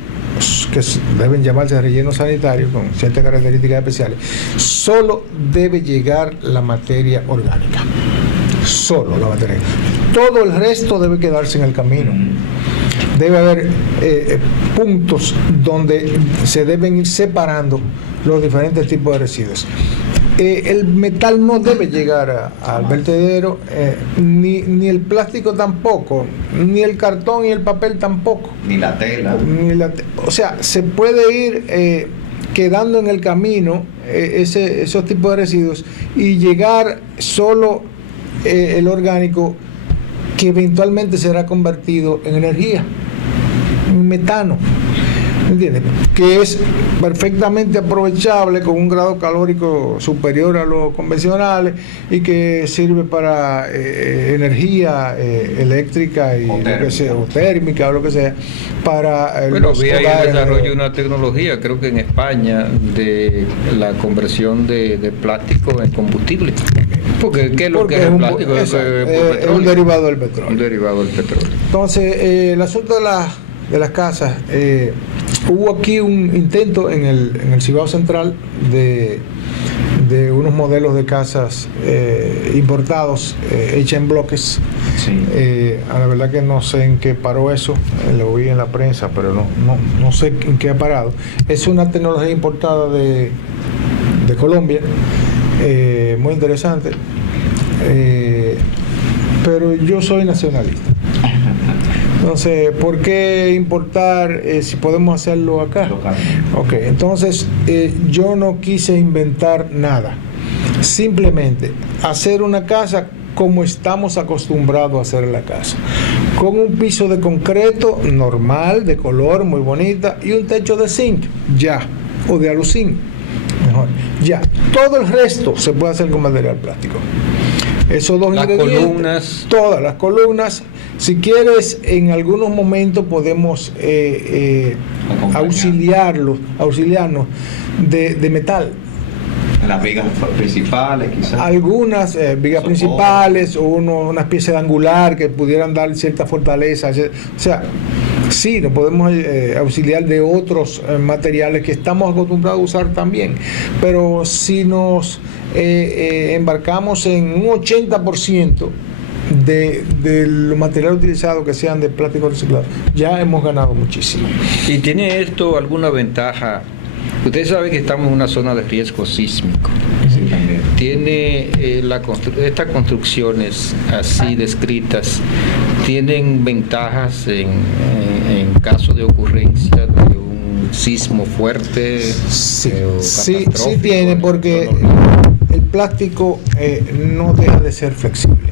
que deben llamarse rellenos sanitarios con ciertas características especiales, solo debe llegar la materia orgánica. Solo la materia. Todo el resto debe quedarse en el camino. Debe haber puntos donde se deben ir separando los diferentes tipos de residuos. El metal no debe llegar al vertedero, ni el plástico tampoco, ni el cartón y el papel tampoco. Ni la tela. O sea, se puede ir quedando en el camino esos tipos de residuos y llegar solo el orgánico, que eventualmente será convertido en energía, en metano. ¿Entiendes? Que es perfectamente aprovechable con un grado calórico superior a los convencionales y que sirve para energía eléctrica y lo que sea, o térmica o lo que sea, para los hogares. Hay el desarrollo de una tecnología, creo que en España, de la conversión de plástico en combustible. Porque ¿qué es lo Porque que es el un- plástico? exacto, Por es un petróleo. derivado del petróleo. Un derivado del petróleo. Entonces, el asunto de las casas, hubo aquí un intento en el Cibao Central de unos modelos de casas importados, hechas en bloques. Sí. A la verdad que no sé en qué paró eso, lo vi en la prensa, pero no sé en qué ha parado. Es una tecnología importada de Colombia, muy interesante, pero yo soy nacionalista. Entonces, ¿por qué importar si podemos hacerlo acá? Localmente. Ok, entonces yo no quise inventar nada, simplemente hacer una casa como estamos acostumbrados a hacer la casa, con un piso de concreto normal, de color, muy bonita, y un techo de zinc, ya, o de aluzinc, mejor, ya. Todo el resto se puede hacer con material plástico. Esos dos Las ingredientes, columnas. todas las columnas. Si quieres, en algunos momentos podemos Acompañar. auxiliarnos de metal. Las vigas principales, quizás. Algunas vigas Soporte. principales o unas piezas de angular que pudieran dar cierta fortaleza. O sea, sí, nos podemos auxiliar de otros materiales que estamos acostumbrados a usar también. Pero si nos embarcamos en un 80% de los materiales utilizados que sean de plástico reciclado, ya hemos ganado muchísimo. ¿Y tiene esto alguna ventaja? Ustedes saben que estamos en una zona de riesgo sísmico. Sí, también. Tiene estas construcciones así descritas, tienen ventajas en caso de ocurrencia de un sismo fuerte. Sí, o sí catastrófico, tiene, porque el plástico no deja de ser flexible.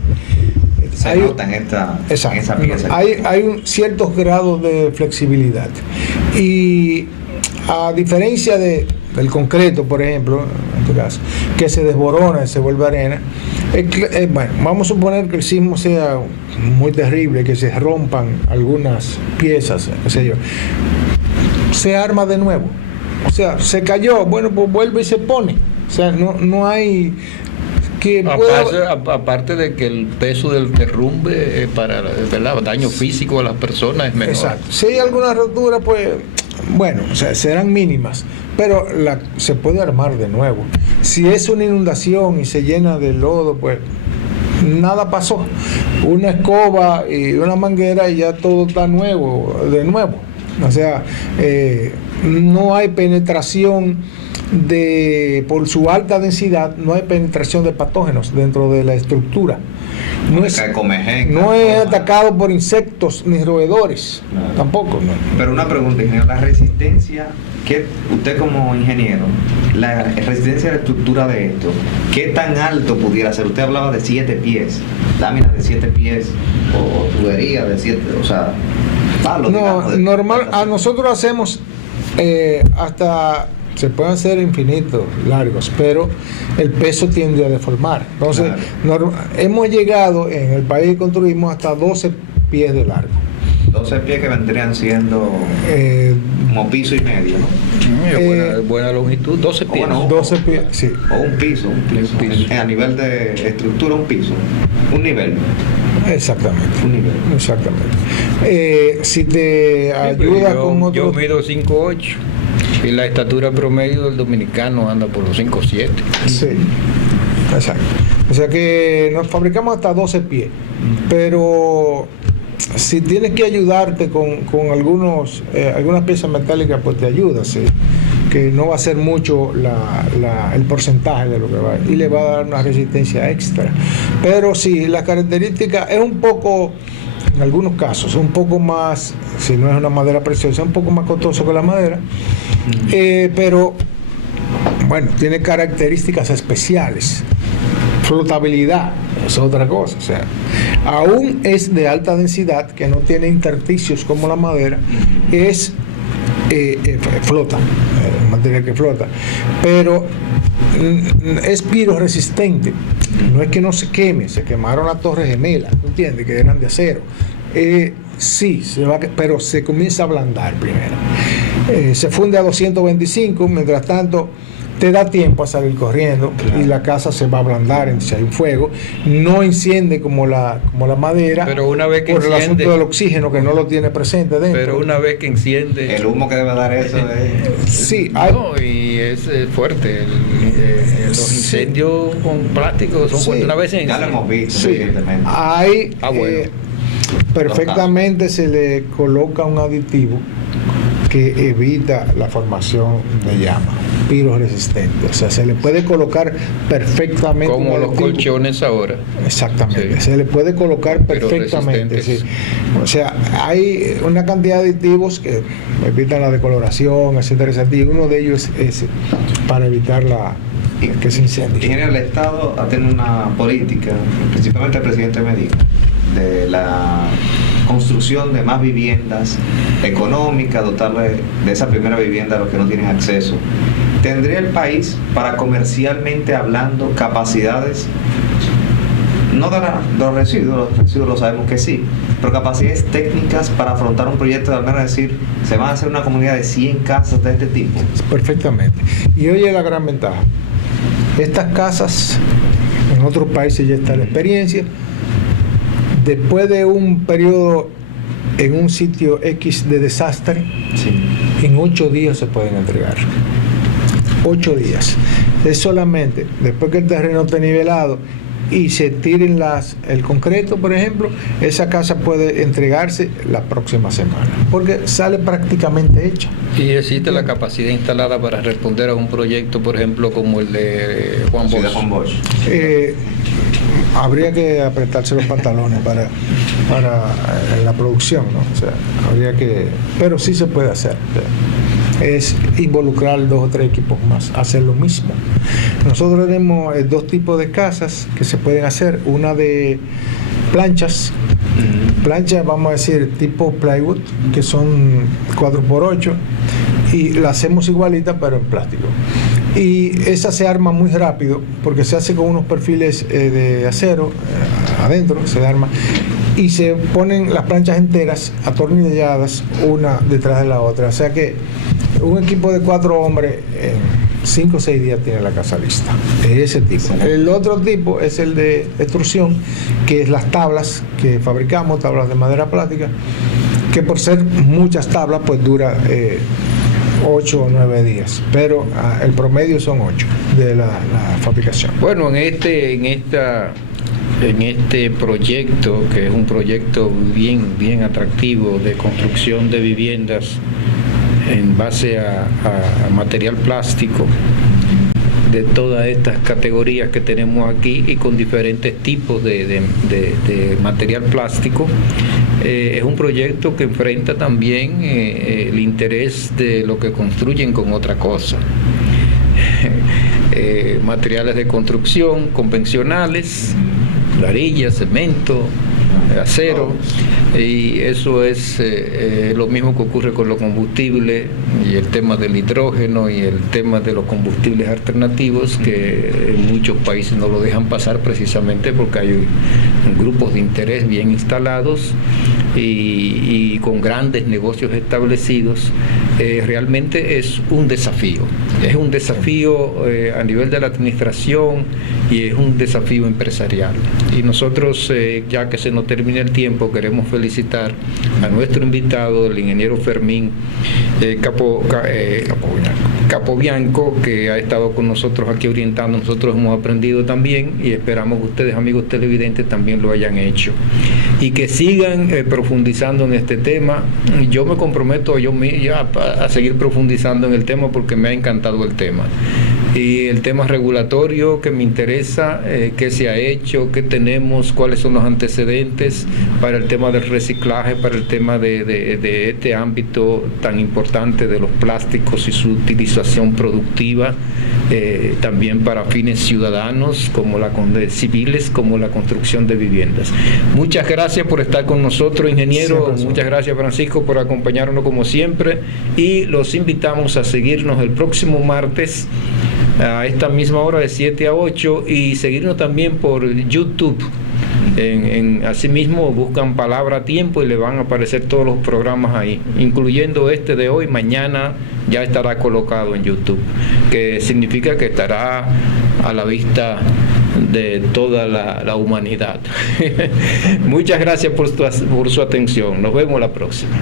Se nota en esa pieza. Hay ciertos grados de flexibilidad. Y a diferencia del concreto, por ejemplo, en tu caso, que se desborona y se vuelve arena, bueno, vamos a suponer que el sismo sea muy terrible, que se rompan algunas piezas, qué sé yo, se arma de nuevo. O sea, se cayó, bueno, pues vuelve y se pone. O sea, no hay que Aparte de que el peso del derrumbe para, ¿verdad?, daño físico a las personas es menor. Exacto. Si hay alguna rotura, pues bueno, o sea, serán mínimas, pero se puede armar de nuevo. Si es una inundación y se llena de lodo, pues nada pasó. Una escoba y una manguera y ya todo está nuevo, de nuevo. O sea, no hay penetración por su alta densidad, no hay penetración de patógenos dentro de la estructura. No es atacado por insectos ni roedores, claro. Tampoco. No. Pero una pregunta, ingeniero, la resistencia, que usted como ingeniero, la resistencia a la estructura de esto, ¿qué tan alto pudiera ser? Usted hablaba de 7 pies, láminas de 7 pies, o tubería de 7, o sea, palos, digamos, normal, a nosotros hacemos hasta, se pueden hacer infinitos largos, pero el peso tiende a deformar. Entonces, hemos llegado en el país que construimos hasta 12 pies de largo. 12 pies que vendrían siendo como piso y medio, ¿no? Buena longitud, 12 pies. Bueno, 12 pies, sí. O un piso. A nivel de estructura, un piso. Un nivel. Exactamente. Un nivel. Exactamente. Si te ayuda con otro... Yo mido 5'8". Y la estatura promedio del dominicano anda por los 5'7". Sí, exacto. O sea que nos fabricamos hasta 12 pies. Pero si tienes que ayudarte con algunas piezas metálicas, pues te ayuda, sí. Que no va a ser mucho el porcentaje de lo que va, y le va a dar una resistencia extra. Pero sí, la característica es un poco, en algunos casos, un poco más, si no es una madera preciosa, un poco más costoso que la madera, pero bueno, tiene características especiales. Flotabilidad es otra cosa, o sea, aún es de alta densidad, que no tiene intersticios como la madera, flota, material que flota, pero es piroresistente. No es que no se queme, se quemaron las torres gemelas, ¿entiendes? Que eran de acero. Sí, pero se comienza a ablandar primero. Se funde a 225, mientras tanto te da tiempo a salir corriendo, y la casa se va a ablandar si hay un fuego. No enciende como la madera, pero una vez que por el enciende, asunto del oxígeno que no lo tiene presente dentro. Pero una vez que enciende, el humo que debe dar eso es... Sí, y es fuerte. Los incendios con plástico son fuertes una vez. Ya lo hemos visto, sí, evidentemente. Hay bueno. Perfectamente se le coloca un aditivo que evita la formación de llama, piroresistente. O sea, se le puede colocar perfectamente. Como los colchones ahora. Exactamente, se le puede colocar perfectamente. Sí. O sea, hay una cantidad de aditivos que evitan la decoloración, etcétera, etcétera. Y uno de ellos es para evitar que se incendie. En el Estado ha tenido una política, principalmente el presidente Medina, de la construcción de más viviendas económicas, dotarle de esa primera vivienda a los que no tienen acceso. ¿Tendría el país, para comercialmente hablando, capacidades, no de los residuos lo sabemos que sí, pero capacidades técnicas para afrontar un proyecto de al menos decir, se van a hacer una comunidad de 100 casas de este tipo? Perfectamente. Y oye la gran ventaja. Estas casas, en otros países ya está la experiencia, después de un periodo en un sitio X de desastre, en 8 días se pueden entregar. 8 días. Es solamente después que el terreno esté nivelado y se tiren el concreto, por ejemplo, esa casa puede entregarse la próxima semana, porque sale prácticamente hecha. Y existe la capacidad instalada para responder a un proyecto, por ejemplo, como el de Juan Bosch. Habría que apretarse los pantalones para la producción, ¿no? O sea, habría que, pero sí se puede hacer. Es involucrar 2 o 3 equipos más, hacer lo mismo. Nosotros tenemos 2 tipos de casas que se pueden hacer, una de planchas, vamos a decir tipo plywood, que son 4x8, y la hacemos igualita pero en plástico. Y esa se arma muy rápido porque se hace con unos perfiles de acero adentro, se arma y se ponen las planchas enteras atornilladas una detrás de la otra. O sea que un equipo de 4 hombres en 5 o 6 días tiene la casa lista. Es ese tipo. El otro tipo es el de extrusión, que es las tablas que fabricamos, tablas de madera plástica, que por ser muchas tablas pues dura 8 o 9 días, pero el promedio son 8 de la fabricación. Bueno, en este proyecto, que es un proyecto bien atractivo de construcción de viviendas en base a material plástico, de todas estas categorías que tenemos aquí y con diferentes tipos de material plástico, es un proyecto que enfrenta también el interés de lo que construyen con otra cosa. Materiales de construcción convencionales, varilla, cemento, acero, y eso es lo mismo que ocurre con los combustibles y el tema del hidrógeno y el tema de los combustibles alternativos, que en muchos países no lo dejan pasar precisamente porque hay grupos de interés bien instalados y con grandes negocios establecidos. Realmente es un desafío a nivel de la administración y es un desafío empresarial. Y nosotros, ya que se nos termina el tiempo, queremos felicitar a nuestro invitado, el ingeniero Fermín Capobianco, que ha estado con nosotros aquí orientando. Nosotros hemos aprendido también y esperamos que ustedes, amigos televidentes, también lo hayan hecho y que sigan profundizando en este tema. Yo me comprometo a seguir profundizando en el tema porque me ha encantado el tema. Y el tema regulatorio que me interesa, qué se ha hecho, qué tenemos, cuáles son los antecedentes para el tema del reciclaje, para el tema de este ámbito tan importante de los plásticos y su utilización productiva, también para fines ciudadanos, como civiles, como la construcción de viviendas. Muchas gracias por estar con nosotros, ingeniero. Muchas gracias, Francisco, por acompañarnos como siempre, y los invitamos a seguirnos el próximo martes a esta misma hora de 7 a 8 y seguirnos también por YouTube Asimismo buscan palabra tiempo y le van a aparecer todos los programas ahí, incluyendo este de hoy. Mañana ya estará colocado en YouTube, que significa que estará a la vista de toda la humanidad. Muchas gracias por su atención. Nos vemos la próxima.